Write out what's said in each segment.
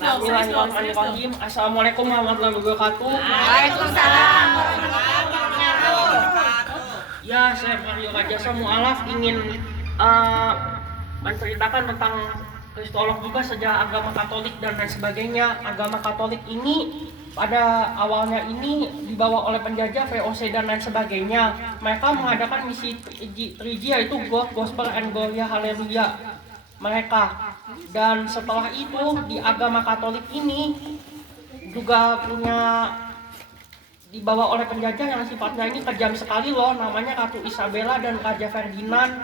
Bismillahirrahmanirrahim. Assalamualaikum warahmatullahi wabarakatuh. Waalaikumsalam. Ya, saya Mario Rajasa Mu'alaf ingin menceritakan tentang kristolog juga sejarah agama Katolik dan lain sebagainya. Agama Katolik ini pada awalnya ini dibawa oleh penjajah VOC dan lain sebagainya. Mereka mengadakan misi Triji yaitu God, Gospel and Gloria Haleluya mereka. Dan setelah itu di agama Katolik ini juga punya dibawa oleh penjajah yang sifatnya ini kejam sekali loh, namanya Ratu Isabella dan Raja Ferdinand,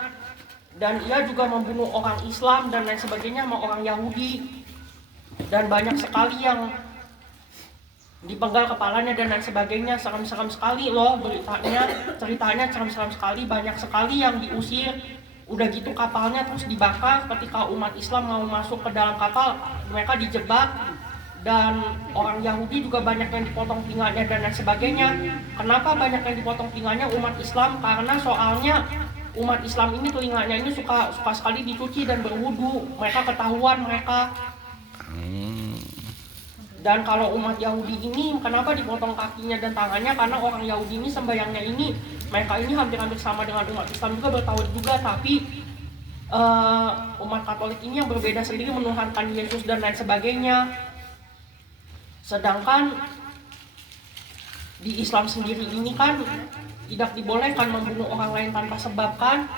dan ia juga membunuh orang Islam dan lain sebagainya sama orang Yahudi, dan banyak sekali yang dipenggal kepalanya dan lain sebagainya. Seram-seram sekali loh ceritanya seram-seram sekali, banyak sekali yang diusir. Udah gitu kapalnya terus dibakar. Ketika umat Islam mau masuk ke dalam kapal, mereka dijebak. Dan orang Yahudi juga banyak yang dipotong telinganya dan lain sebagainya. Kenapa banyak yang dipotong telinganya umat Islam? Karena soalnya umat Islam ini telinganya ini suka sekali dicuci dan berwudu. Mereka ketahuan mereka. Dan kalau umat Yahudi ini kenapa dipotong kakinya dan tangannya? Karena orang Yahudi ini sembayangnya ini mereka ini hampir-hampir sama dengan umat Islam juga, bertauhid juga, tapi umat Katolik ini yang berbeda sendiri, menuhankan Yesus dan lain sebagainya. Sedangkan di Islam sendiri ini kan tidak dibolehkan membunuh orang lain tanpa sebab kan.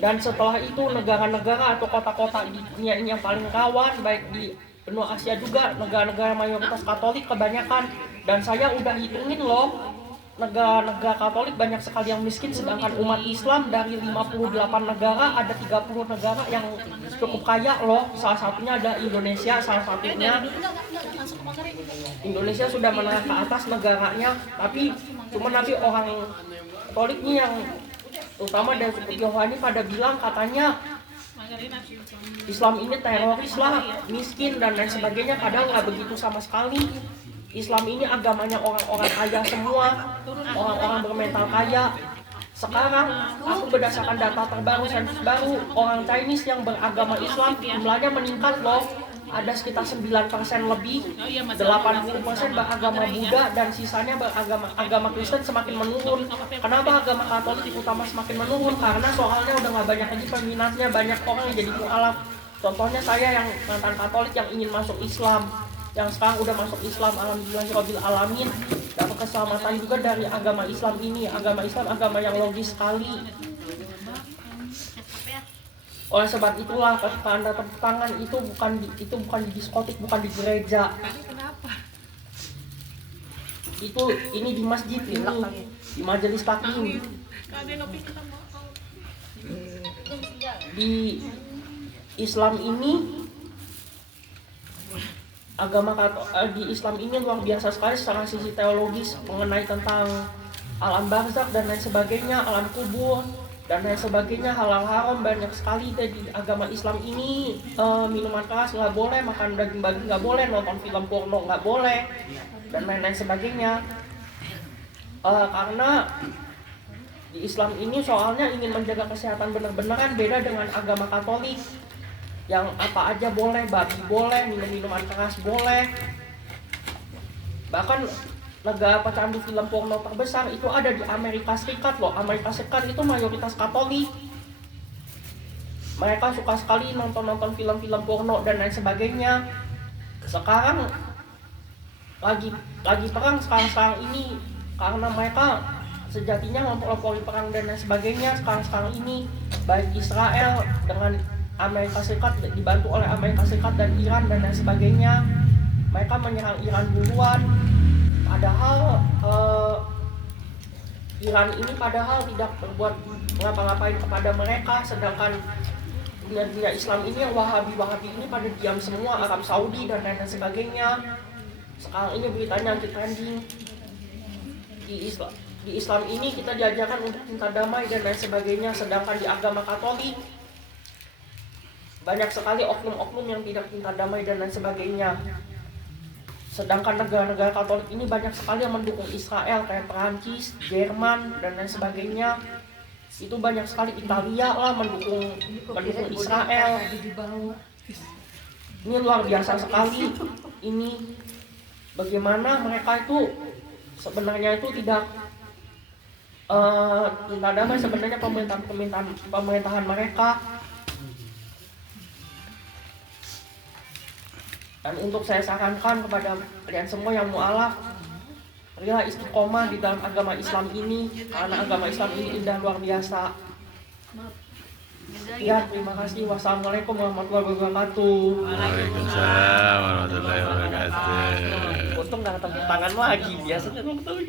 Dan setelah itu negara-negara atau kota-kota di dunia ini yang paling rawan, baik di benua Asia juga, negara-negara mayoritas Katolik kebanyakan. Dan saya udah hitungin loh, negara-negara Katolik banyak sekali yang miskin, sedangkan umat Islam dari 58 negara ada 30 negara yang cukup kaya loh. Salah satunya ada Indonesia, salah satunya Indonesia sudah menengah ke atas negaranya, tapi orang Katolik ini yang terutama dari suku Tionghoa ini pada bilang katanya Islam ini teroris lah, miskin dan lain sebagainya, padahal nggak begitu sama sekali. Islam ini agamanya orang-orang kaya semua, orang-orang bermental kaya. Sekarang aku berdasarkan data terbaru, sensus baru, orang Chinese yang beragama Islam jumlahnya meningkat loh. Ada sekitar 9% lebih, 80% beragama Buddha, dan sisanya beragama Kristen semakin menurun. Kenapa agama Katolik utama semakin menurun? Karena soalnya udah nggak banyak lagi peminatnya, banyak orang yang jadi mualaf. Contohnya saya yang mantan Katolik yang ingin masuk Islam, yang sekarang udah masuk Islam, alhamdulillahirabbil alamin, dapat keselamatan juga dari agama Islam ini. Agama Islam agama yang logis sekali. Oleh sebab itulah ketika Anda tepuk tangan itu bukan di diskotik, bukan di gereja. Ini di masjid ini, di majelis taklim. Di Islam ini di Islam ini luar biasa sekali secara sisi teologis mengenai tentang alam barzakh dan lain sebagainya, alam kubur dan lain sebagainya, halal haram banyak sekali di agama Islam ini. Minuman keras nggak boleh, makan daging babi nggak boleh, nonton film porno nggak boleh dan lain-lain sebagainya. Karena di Islam ini soalnya ingin menjaga kesehatan benar-benaran, beda dengan agama Katolik yang apa aja boleh, babi boleh, minum-minuman keras boleh. Bahkan negara pecandu film porno terbesar itu ada di Amerika Serikat loh. Amerika Serikat itu mayoritas Katolik. Mereka suka sekali nonton film-film porno dan lain sebagainya. Sekarang lagi perang sekarang ini, karena mereka sejatinya mempelopori perang dan lain sebagainya. Sekarang ini baik Israel dengan Amerika Serikat dibantu oleh Amerika Serikat dan Iran dan lain sebagainya, mereka menyerang Iran duluan. Padahal Iran ini tidak berbuat ngapa-ngapain kepada mereka, sedangkan dunia Islam ini yang Wahabi ini pada diam semua, Arab Saudi dan lain sebagainya. Sekarang ini beritanya anti trending. Di Islam ini kita diajarkan untuk cinta damai dan lain sebagainya, sedangkan di agama Katolik banyak sekali oknum-oknum yang tidak cinta damai dan lain sebagainya. Sedangkan negara-negara Katolik ini banyak sekali yang mendukung Israel, kayak Perancis, Jerman dan lain sebagainya. Itu banyak sekali, Italia lah mendukung Israel. Ini luar biasa sekali. Ini bagaimana mereka itu sebenarnya itu tidak damai sebenarnya pemerintahan mereka. Dan untuk saya sarankan kepada kalian semua yang mualaf, marilah istiqomah di dalam agama Islam ini, karena agama Islam ini indah luar biasa. Ya, terima kasih. Wassalamualaikum warahmatullahi wabarakatuh. Waalaikumsalam warahmatullahi wabarakatuh. Untung nggak tepuk tangan lagi, biasanya tepuk tangan.